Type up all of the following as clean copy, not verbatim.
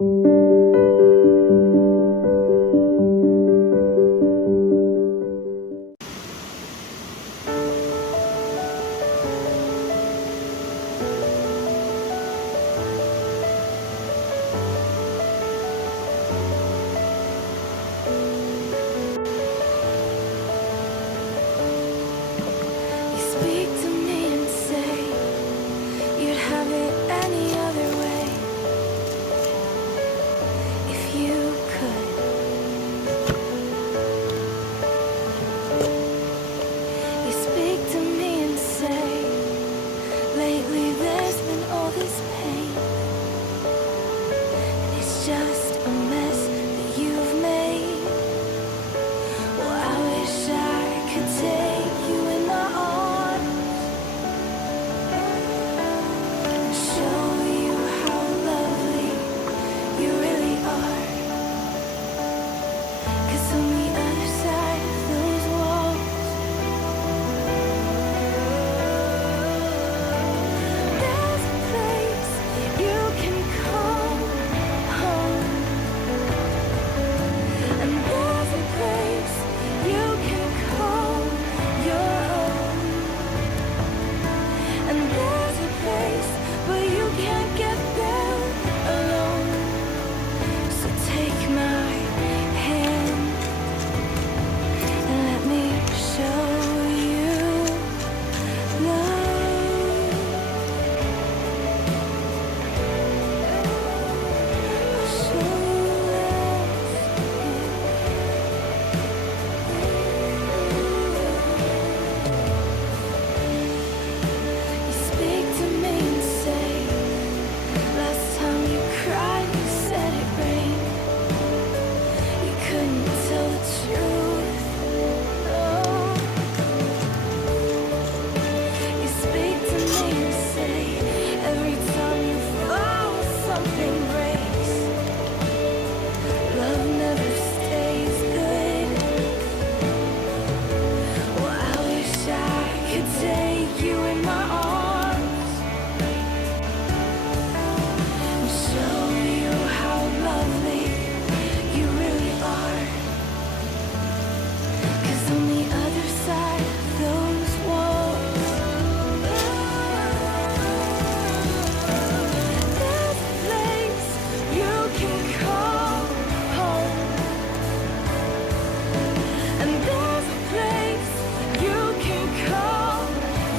You speak to me and say you'd have it any other way if you could. You speak to me and say lately there's been all this pain, and it's just a mess that you've made. Well, I wish I could take you in my arms and show you how lovely you really are. 'Cause on the other side of those walls, there's a place you can call home, and there's a place you can call your own, and there's a place but you can't get there alone. So take my hand and let me show you love. Show You speak to me and say, last time you cried, you said it rained. You couldn't tell the truth. Oh. You speak to me and say, every time you fall, something breaks. Love never stays good. Well, I wish I could take you in my arms and show you how lovely you really are. 'Cause on the other side of those walls, there's a place you can call home, and there's a place you can call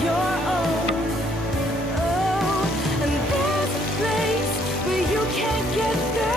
your own. Oh, and there's a place where you can't get there